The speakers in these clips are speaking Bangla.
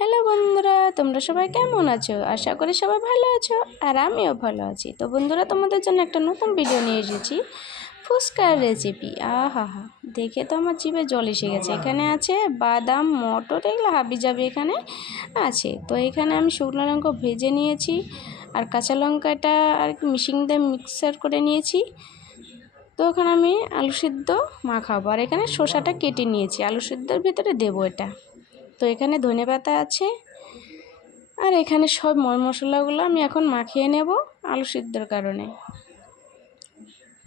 হ্যালো বন্ধুরা, তোমরা সবাই কেমন আছো? আশা করি সবাই ভালো আছো, আর আমিও ভালো আছি। তো বন্ধুরা, তোমাদের জন্য একটা নতুন ভিডিও নিয়ে এসেছি, ফুচকার রেসিপি। আহা হা, দেখে তো আমার জিভে জল এসে গেছে। এখানে আছে বাদাম, মটর, এগুলো হাবি যাবে এখানে আছে। তো এখানে আমি শুকনো লঙ্কা ভেজে নিয়েছি, আর কাঁচা লঙ্কাটা আর মিশিং দিয়ে মিক্সার করে নিয়েছি। তো ওখানে আমি আলু সিদ্ধ মাখাবো, আর এখানে শসাটা কেটে নিয়েছি, আলু সিদ্ধর ভিতরে দেবো এটা। তো এখানে ধনেপাতা আছে, আর এখানে সব মশলাগুলো আমি এখন মাখিয়ে নেব আলু সিদ্ধর কারণে।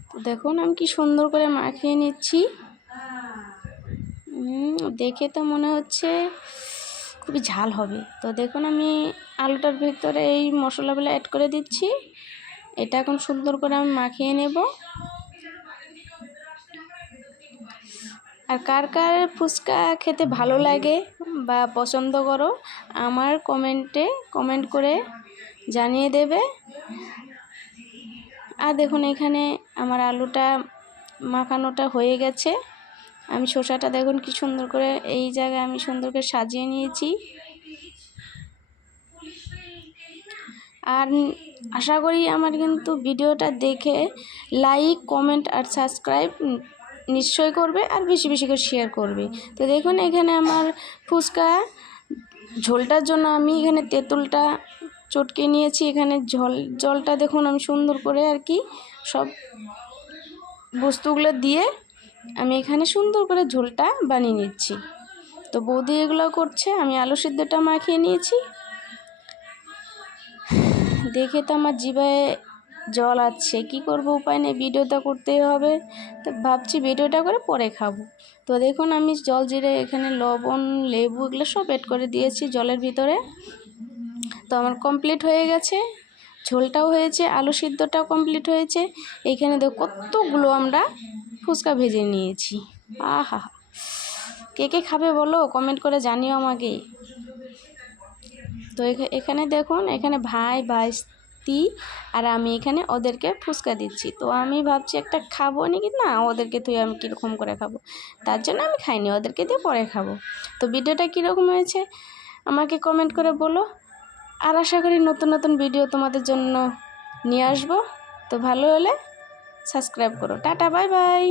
তো দেখুন আমি কি সুন্দর করে মাখিয়ে নিচ্ছি। দেখে তো মনে হচ্ছে খুবই ঝাল হবে। তো দেখুন আমি আলুটার ভিতরে এই মশলাগুলো অ্যাড করে দিচ্ছি। এটা এখন সুন্দর করে আমি মাখিয়ে নেব। আর কার কার ফুচকা খেতে ভালো লাগে বা পছন্দ করো, আমার কমেন্ট করে জানিয়ে দেবে। আর দেখুন এখানে আমার আলুটা মাখানোটা হয়ে গেছে। আমি শসাটা দেখুন কি সুন্দর করে এই জায়গায় আমি সুন্দর করে সাজিয়ে নিয়েছি। আর আশা করি আমার কিন্তু ভিডিওটা দেখে লাইক, কমেন্ট আর সাবস্ক্রাইব নিশ্চয় করবে, আর বেশি বেশি করে শেয়ার করবে। তো দেখুন এখানে আমার ফুচকা ঝোলটার জন্য আমি এখানে তেঁতুলটা চটকে নিয়েছি। এখানে জলটা দেখুন আমি সুন্দর করে আর কি সব বস্তুগুলো দিয়ে আমি এখানে সুন্দর করে ঝোলটা বানিয়ে নিচ্ছি। তো বৌদি এগুলো করছে, আমি আলু সিদ্ধটা মাখিয়ে নিয়েছি। দেখে তো আমার জিভায় জল আছে, কি করব, উপায় নেই, ভিডিওটা করতেই হবে। তো ভাবছি ভিডিওটা করে পরে খাবো। তো দেখুন আমি জল জিরে এখানে লবণ, লেবু এগুলো সব অ্যাড করে দিয়েছি জলের ভিতরে। তো আমার কমপ্লিট হয়ে গেছে, ঝোলটাও হয়েছে, আলু সিদ্ধটাও কমপ্লিট হয়েছে। এইখানে দেখো কতগুলো আমরা ফুচকা ভেজে নিয়েছি। আহা, কে কে খাবে বলো, কমেন্ট করে জানিও আমাকে। তো এখানে দেখুন এখানে ভাই ভাইস্তি আর আমি এখানে ওদেরকে ফুচকা দিচ্ছি। তো আমি ভাবছি একটা খাবো নাকি না, ওদেরকে তুই আমি কীরকম করে খাবো, তার জন্য আমি খাইনি, ওদেরকে দিয়ে পরে খাবো। তো ভিডিওটা কীরকম হয়েছে আমাকে কমেন্ট করে বলো, আর আশা করি নতুন নতুন ভিডিও তোমাদের জন্য নিয়ে আসবো। তো ভালো হলে সাবস্ক্রাইব করো। Tata, bye bye.